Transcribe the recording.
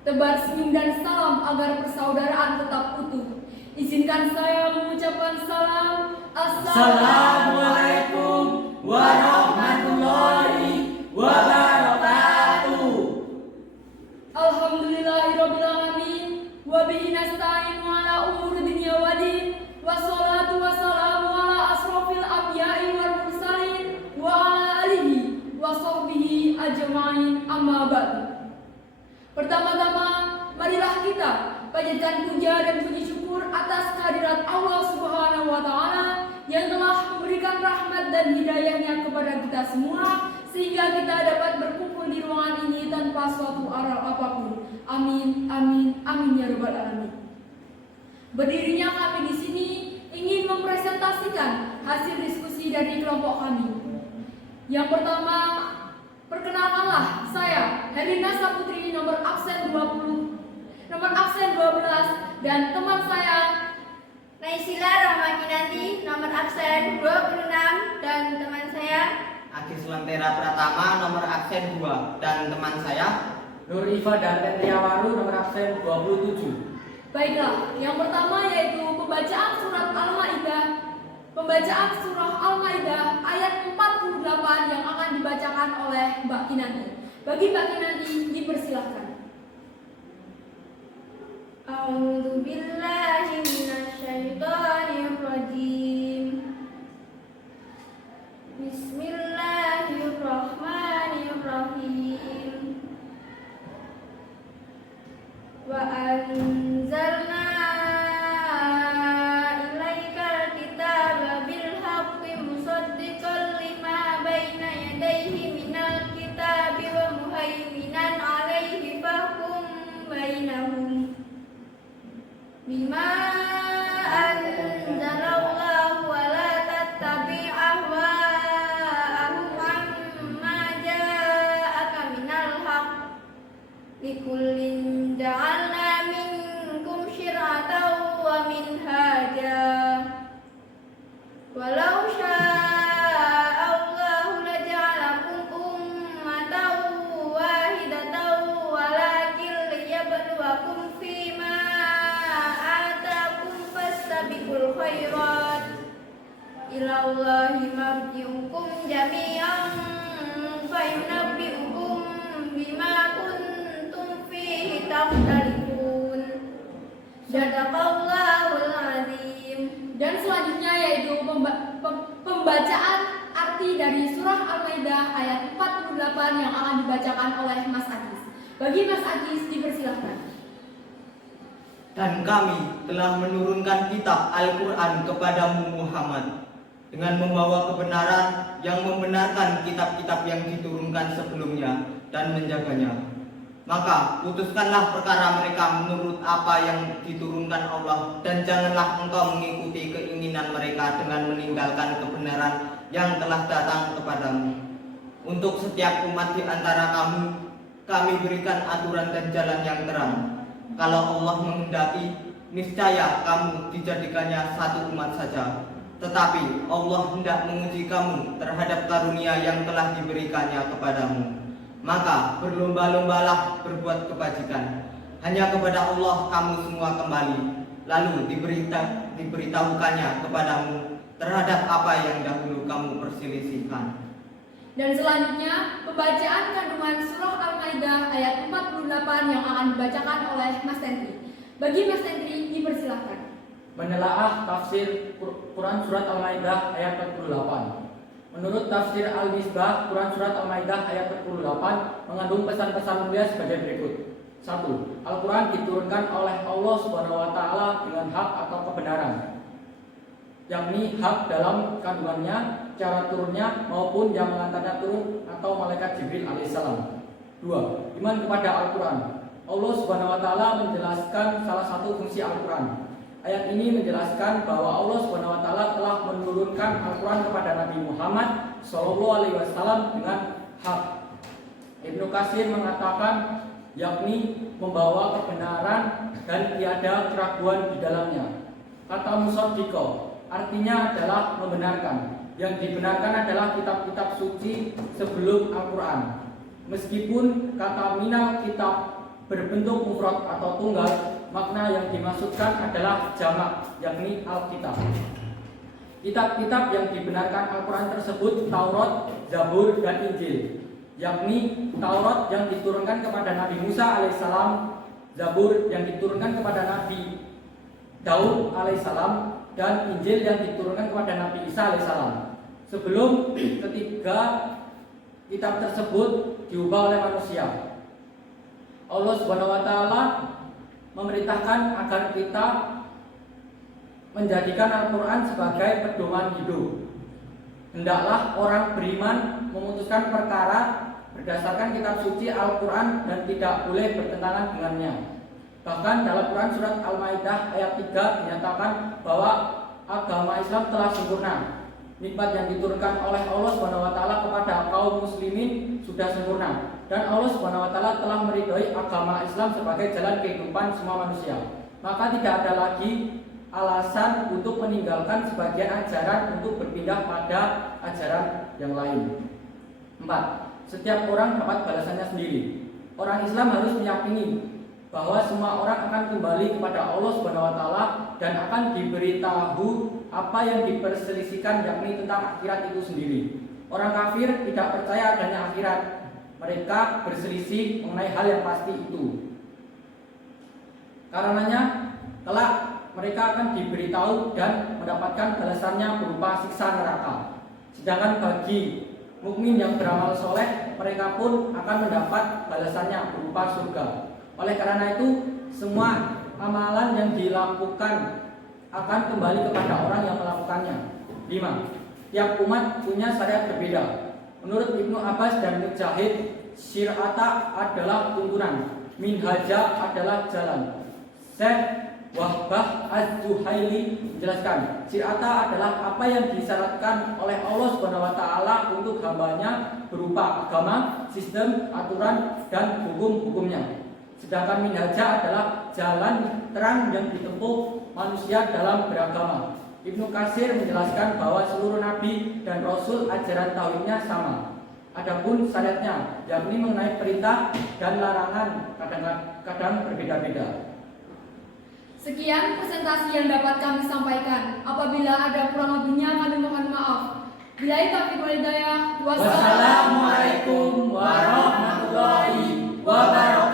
Tebar senyum dan salam agar persaudaraan tetap utuh. Izinkan saya mengucapkan salam. Assalamualaikum warahmatullahi wabarakatuh. Alhamdulillahirabbil alamin wa bihi nasta'inu ala umuri dunya waddin. Wassalatu wassalamu ala asrofil anbiya'i wal mursalin wa ala alihi wa sahbihi ajma'in, amma ba'du. Pertama-tama, marilah kita panjatkan puja dan puji syukur atas kehadirat Allah Subhanahu wa taala yang telah memberikan rahmat dan hidayahnya kepada kita semua sehingga kita dapat berkumpul di ruangan ini tanpa suatu aral apapun. Amin, amin, amin ya rabbal alamin. Berdirinya kami di sini ingin mempresentasikan hasil diskusi dari kelompok kami. Yang pertama, perkenalkanlah saya Herlina Saputri, nomor absen 12, dan teman saya Naysila Rahmakinanti, nomor absen 26, dan teman saya Agis Lentera Pratama, nomor absen 2, dan teman saya Nur Iva dan Triawaru, nomor absen 27. Baiklah, yang pertama yaitu pembacaan surat Al-Maidah. Pembacaan surah Al-Maidah ayat 48 yang akan dibacakan oleh Mbak Kinanti. Bagi Mbak Kinanti dipersilahkan. A'udzu billahi minasyaitonir rajim. Bismillahirrahmanirrahim. Wa anzalna ilaikal kitaba bil haqqi musaddiqan lima baina yadayhi minal kitabi wa muhaiminan 'alaihi fahkum bainahum bima anzalallahu wa la tattabi' ahwa'ahum amma ja'aka minal haqq likullin ja'alna minkum syir'atan wa minhaja walau sya'allahu laja'alakum ummatan wahidatan walakin liyabluwakum fima atakum fastabiqul khairat ilallahi marji'ukum jami'an fayunabbi'ukum bima kuntum fihi takhtalifun. Sadaqallahul azim. Dan selanjutnya yaitu pembacaan arti dari surah Al-Maidah ayat 48 yang akan dibacakan oleh Mas Agis. Bagi Mas Agis dipersilahkan. dan kami telah menurunkan kitab Al-Quran kepadamu Muhammad dengan membawa kebenaran yang membenarkan kitab-kitab yang diturunkan sebelumnya dan menjaganya. Maka putuskanlah perkara mereka menurut apa yang diturunkan Allah, dan janganlah engkau mengikuti keinginan mereka dengan meninggalkan kebenaran yang telah datang kepadamu. Untuk setiap umat di antara kamu, kami berikan aturan dan jalan yang terang. Kalau Allah menghendaki, niscaya kamu dijadikannya satu umat saja. Tetapi Allah hendak menguji kamu terhadap karunia yang telah diberikannya kepadamu. Maka berlomba-lombalah berbuat kebajikan. Hanya kepada Allah kamu semua kembali. Lalu diberitahukannya kepadamu terhadap apa yang dahulu kamu perselisihkan. Dan selanjutnya pembacaan kandungan surah Al-Maidah ayat 48 yang akan dibacakan oleh Mas Tentri. Bagi Mas Tentri dipersilahkan. Menelaah tafsir Quran surat Al-Maidah ayat 48. Menurut tafsir Al-Misbah, Quran surat Al-Maidah ayat 48 mengandung pesan-pesan mulia sebagai berikut. 1. Al-Quran diturunkan oleh Allah Subhanahu wa taala dengan hak atau kebenaran, yakni hak dalam kandungannya, cara turunnya maupun yang mengantarnya turun atau malaikat Jibril alaihissalam. 2. Iman kepada Al-Quran. Allah Subhanahu wa taala menjelaskan salah satu fungsi Al-Quran. Ayat ini menjelaskan bahwa Allah Subhanahu wa taala telah menurunkan Al-Quran kepada Nabi Muhammad SAW dengan hak. Ibnu Katsir mengatakan yakni membawa kebenaran dan tiada keraguan di dalamnya. Kata musaddiqo artinya adalah membenarkan. Yang dibenarkan adalah kitab-kitab suci sebelum Al-Quran. Meskipun kata minal kitab berbentuk mufrad atau tunggal, makna yang dimaksudkan adalah jamak, yakni Alkitab. Kitab-kitab yang dibenarkan Al-Quran tersebut Taurat, Zabur, dan Injil, yakni Taurat yang diturunkan kepada Nabi Musa alaihissalam, Zabur yang diturunkan kepada Nabi Daud alaihissalam, dan Injil yang diturunkan kepada Nabi Isa alaihissalam. Sebelum ketiga kitab tersebut diubah oleh manusia, Allah Subhanahu wa taala memerintahkan agar kita menjadikan Al-Quran sebagai pedoman hidup. Hendaklah orang beriman memutuskan perkara berdasarkan kitab suci Al-Quran dan tidak boleh bertentangan dengannya. Bahkan dalam Quran surat Al-Maidah ayat 3 dinyatakan bahwa agama Islam telah sempurna. Nikmat yang diturunkan oleh Allah Subhanahu wa taala kepada kaum muslimin sudah sempurna, dan Allah Subhanahu wa taala telah meridhoi agama Islam sebagai jalan kehidupan semua manusia. Maka tidak ada lagi alasan untuk meninggalkan sebagian ajaran untuk berpindah pada ajaran yang lain. 4. Setiap orang dapat balasannya sendiri. Orang Islam harus meyakini bahwa semua orang akan kembali kepada Allah Subhanahu wa taala dan akan diberitahu apa yang diperselisihkan, yakni tentang akhirat itu sendiri. Orang kafir tidak percaya adanya akhirat. Mereka berselisih mengenai hal yang pasti itu. Karenanya kelak mereka akan diberitahu dan mendapatkan balasannya berupa siksa neraka. Sedangkan bagi mukmin yang beramal soleh, mereka pun akan mendapat balasannya berupa surga. Oleh karena itu, semua amalan yang dilakukan akan kembali kepada orang yang melakukannya. 5. Tiap umat punya syariat berbeda. Menurut Ibnu Abbas dan Mujahid, syir'ata adalah tuntunan, minhaja adalah jalan. Syekh Wahbah Az-Zuhaili menjelaskan, syir'ata adalah apa yang disyaratkan oleh Allah Subhanahu wa taala untuk hambanya berupa agama, sistem, aturan, dan hukum-hukumnya. Sedangkan minhaja adalah jalan terang yang ditempuh manusia dalam beragama. Ibnu Katsir menjelaskan bahwa seluruh nabi dan rasul ajaran tauhidnya sama. Adapun syariatnya, yakni mengenai perintah dan larangan, kadang-kadang berbeda-beda. Sekian presentasi yang dapat kami sampaikan. Apabila ada kurang lebihnya kami mohon maaf. Billahi taufiq wal hidayah. Wassalamualaikum warahmatullahi wabarakatuh.